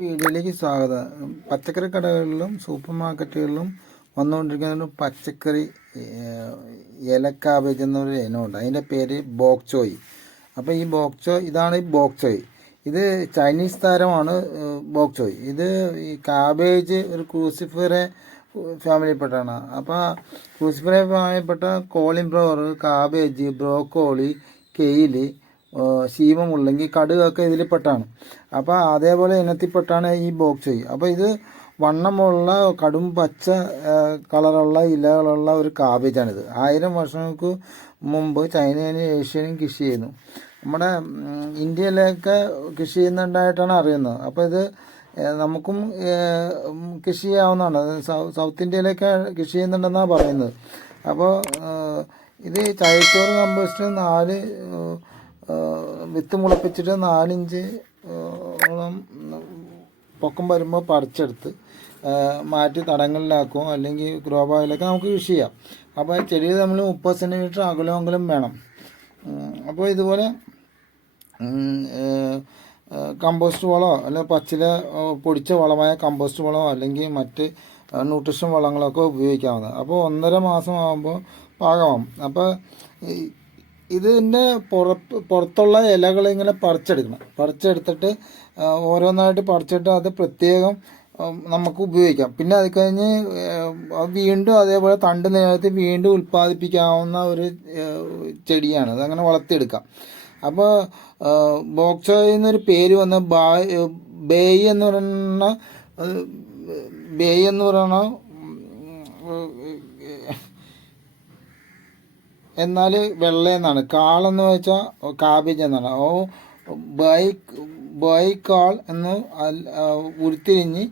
വീഡിയോയിലേക്ക് സ്വാഗതം. പച്ചക്കറി കടകളിലും സൂപ്പർ മാർക്കറ്റുകളിലും വന്നുകൊണ്ടിരിക്കുന്ന ഒരു പച്ചക്കറി ഇലക്കാബേജ് ഇല കാബേജ് എന്നൊരു ഇനമുണ്ട്. അതിന്റെ പേര് ബോക്ചോയ് അപ്പോൾ ഈ ബോക്ചോയ് ഇതാണ് ഈ ബോക്ചോയ് ഇത് ചൈനീസ് താരമാണ് ബോക്ചോയ് ഇത് ഈ കാബേജ് ഒരു ക്രൂസിഫറെ ഫാമിലിയിൽപ്പെട്ടാണ് അപ്പോൾ ക്രൂസിഫറെ ഫാമിലിയിൽപ്പെട്ട കോളിംഫ്ലവർ കാബേജ് ബ്രോക്കോളി കെയിൽ ശീമമുള്ളങ്കി കടുകൊക്കെ ഇതിൽപ്പെട്ടാണ് അപ്പോൾ അതേപോലെ ഇനത്തിൽപ്പെട്ടാണ് ഈ ബോക്സ് അപ്പോൾ ഇത് വണ്ണമുള്ള കടും പച്ച കളറുള്ള ഇലകളുള്ള ഒരു കാബേജാണിത്. ആയിരം വർഷങ്ങൾക്ക് മുമ്പ് ചൈനയിലും ഏഷ്യയിലും കൃഷി ചെയ്യുന്നു. നമ്മുടെ ഇന്ത്യയിലൊക്കെ കൃഷി ചെയ്യുന്നുണ്ടായിട്ടാണ് അറിയുന്നത്. അപ്പോൾ ഇത് നമുക്കും കൃഷി ചെയ്യാവുന്നതാണ്. സൗത്ത് ഇന്ത്യയിലൊക്കെ കൃഷി ചെയ്യുന്നുണ്ടെന്നാണ് പറയുന്നത്. അപ്പോൾ ഇത് ചൈച്ചോറ് കമ്പോസ്റ്റ് നാല് വിത്ത് മുളപ്പിച്ചിട്ട് നാലിഞ്ച് പൊക്കം വരുമ്പോൾ പറിച്ചെടുത്ത് മാറ്റി തടങ്ങളിലാക്കും അല്ലെങ്കിൽ ഗ്രോ ബാഗിലൊക്കെ നമുക്ക് യൂസ് ചെയ്യാം. അപ്പോൾ ചെടി തമ്മിൽ മുപ്പത് സെന്റിമീറ്റർ അകലമെങ്കിലും വേണം. അപ്പോൾ ഇതുപോലെ കമ്പോസ്റ്റ് വളമോ അല്ലെങ്കിൽ പച്ചില പൊടിച്ച വളമായ കമ്പോസ്റ്റ് വളമോ അല്ലെങ്കിൽ മറ്റ് ന്യൂട്രീഷൻ വളങ്ങളൊക്കെ ഉപയോഗിക്കാവുന്നത് അപ്പോൾ ഒന്നര മാസം ആകുമ്പോൾ പാകമാവും. അപ്പോൾ ഇതിന്റെ പുറത്ത് പുറത്തുള്ള ഇലകൾ ഇങ്ങനെ പറിച്ചെടുക്കണം. പറിച്ചെടുത്തിട്ട് ഓരോന്നായിട്ട് പറിച്ചിട്ട് അത് പ്രത്യേകം നമുക്ക് ഉപയോഗിക്കാം. പിന്നെ അത് കഴിഞ്ഞ് വീണ്ടും അതേപോലെ തണ്ട് നിലനിർത്തി വീണ്ടും ഉൽപ്പാദിപ്പിക്കാവുന്ന ഒരു ചെടിയാണ്. അതങ്ങനെ വളർത്തിയെടുക്കാം. അപ്പോൾ ബോക്സോയിൽ നിന്നൊരു പേര് വന്ന ബായ് ബേയ് എന്ന് പറയുന്ന ബേയ് എന്ന് പറയുന്ന എന്നാൽ വെള്ളയെന്നാണ്. കാൾ എന്ന് വെച്ചാൽ കാബേജ് എന്നാണ്. ഓ ബൈ ബൈ കാൾ എന്ന് ഉരുത്തിരിഞ്ഞ്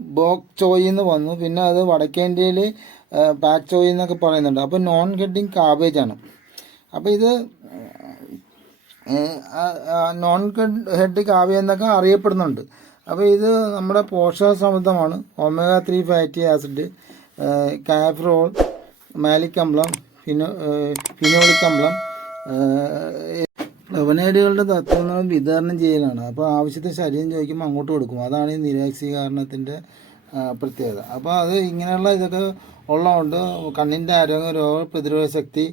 ബോക് ചോയി എന്ന് വന്നു. പിന്നെ അത് വടക്കേന്ത്യയിൽ പാക് ചോയി എന്നൊക്കെ പറയുന്നുണ്ട്. അപ്പോൾ നോൺ കട്ടിങ് കാബേജ് ആണ്. അപ്പോൾ ഇത് നോൺ ഹെഡ് കാവ്യ എന്നൊക്കെ അറിയപ്പെടുന്നുണ്ട്. അപ്പോൾ ഇത് നമ്മുടെ പോഷക സമൃദ്ധമാണ്. ഒമേഗ ത്രീ ഫാറ്റി ആസിഡ് കാഫ്രോൾ മാലിക് അമ്ലം ഫിനോ ഫിനോളിക് അമ്ലം ലവനേഡുകളുടെ തത്വങ്ങൾ വിതരണം ചെയ്യലാണ്. അപ്പോൾ ആവശ്യത്തെ ശരീരം ചോദിക്കുമ്പോൾ അങ്ങോട്ട് കൊടുക്കും. അതാണ് ഈ നിരാക്ഷീകരണത്തിന്റെ പ്രത്യേകത. അപ്പോൾ അത് ഇങ്ങനെയുള്ള ഇതൊക്കെ ഉള്ളതുകൊണ്ട് കണ്ണിന്റെ ആരോഗ്യം രോഗ പ്രതിരോധ ശക്തി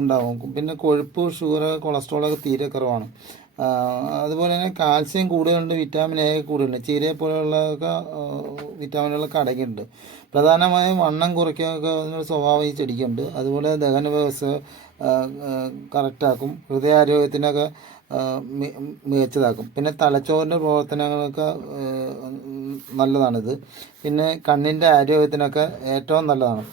ഉണ്ടാവും. പിന്നെ കൊഴുപ്പ് ഷുഗർ കൊളസ്ട്രോളൊക്കെ തീരെ കുറവാണ്. അതുപോലെ തന്നെ കാൽസ്യം കൂടുതലുണ്ട് വിറ്റാമിൻ എ കൂടുതലുണ്ട്. ചീരയെ പോലെയുള്ളതൊക്കെ വിറ്റാമിനുകളൊക്കെ അടങ്ങിയിട്ടുണ്ട് പ്രധാനമായും വണ്ണം കുറയ്ക്കുക എന്നൊരു സ്വഭാവം ഈ ചെടിക്കുണ്ട്. അതുപോലെ ദഹന വ്യവസ്ഥ കറക്റ്റാക്കും. ഹൃദയാരോഗ്യത്തിനൊക്കെ മികച്ചതാക്കും. പിന്നെ തലച്ചോറിന്റെ പ്രവർത്തനങ്ങളൊക്കെ നല്ലതാണിത്. പിന്നെ കണ്ണിന്റെ ആരോഗ്യത്തിനൊക്കെ ഏറ്റവും നല്ലതാണ്.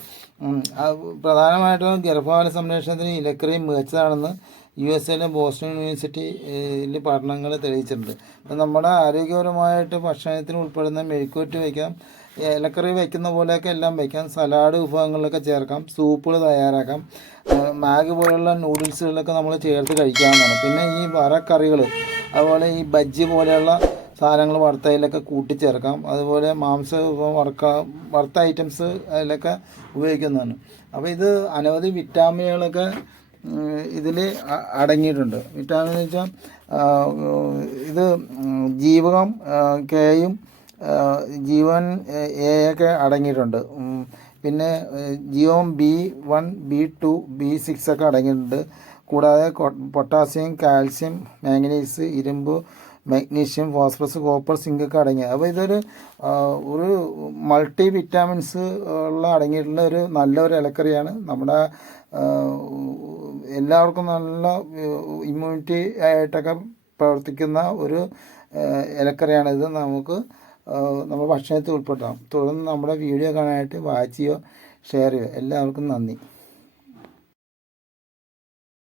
പ്രധാനമായിട്ടും ഗർഭപാല സംരക്ഷണത്തിന് ഇലക്കറി മികച്ചതാണെന്ന് യു എസ് എയിലെ ബോസ്റ്റൺ യൂണിവേഴ്സിറ്റിയിൽ പഠനങ്ങൾ തെളിയിച്ചിട്ടുണ്ട്. അപ്പം നമ്മുടെ ആരോഗ്യപരമായിട്ട് ഭക്ഷണത്തിന് ഉൾപ്പെടുന്ന മെഴുക്കുവറ്റ് വയ്ക്കാം ഇലക്കറി വയ്ക്കുന്ന പോലെയൊക്കെ എല്ലാം വയ്ക്കാം സലാഡ് വിഭവങ്ങളിലൊക്കെ ചേർക്കാം സൂപ്പുകൾ തയ്യാറാക്കാം മാഗ് പോലെയുള്ള നൂഡിൽസുകളൊക്കെ നമ്മൾ ചേർത്ത് കഴിക്കാവുന്നതാണ്. പിന്നെ ഈ വറക്കറികൾ അതുപോലെ ഈ ബജ്ജി പോലെയുള്ള സാധനങ്ങൾ വറുത്തതിലൊക്കെ കൂട്ടിച്ചേർക്കാം. അതുപോലെ മാംസ വറുക്ക വറുത്ത ഐറ്റംസ് അതിലൊക്കെ ഉപയോഗിക്കുന്നതാണ്. അപ്പോൾ ഇത് അനവധി വിറ്റാമിനുകളൊക്കെ ഇതിൽ അടങ്ങിയിട്ടുണ്ട്. വിറ്റാമിൻ എന്ന് വെച്ചാൽ ഇത് ജീവകം കെയും ജീവൻ എ ഒക്കെ അടങ്ങിയിട്ടുണ്ട്. പിന്നെ ജിയോം B one B two B six ഒക്കെ അടങ്ങിയിട്ടുണ്ട്. കൂടാതെ പൊട്ടാസ്യം കാൽസ്യം മാംഗനീസ് ഇരുമ്പ് മഗ്നീഷ്യം ഫോസ്ഫറസ് കോപ്പർ സിങ്ക് ഒക്കെ അടങ്ങിയ അപ്പോൾ ഇതൊരു ഒരു മൾട്ടി വിറ്റാമിൻസ് ഉള്ള അടങ്ങിയിട്ടുള്ള ഒരു നല്ലൊരു ഇലക്കറിയാണ് നമ്മുടെ എല്ലാവർക്കും നല്ല ഇമ്മ്യൂണിറ്റി ആയിട്ടൊക്കെ പ്രവർത്തിക്കുന്ന ഒരു ഇലക്കറിയാണിത് നമുക്ക് നമ്മുടെ ഭക്ഷണത്തിൽ ഉൾപ്പെടുത്താം തുടർന്ന് നമ്മുടെ വീഡിയോ കാണാനായിട്ട് വാച്ച് ചെയ്യുക ഷെയർ ചെയ്യുക എല്ലാവർക്കും നന്ദി.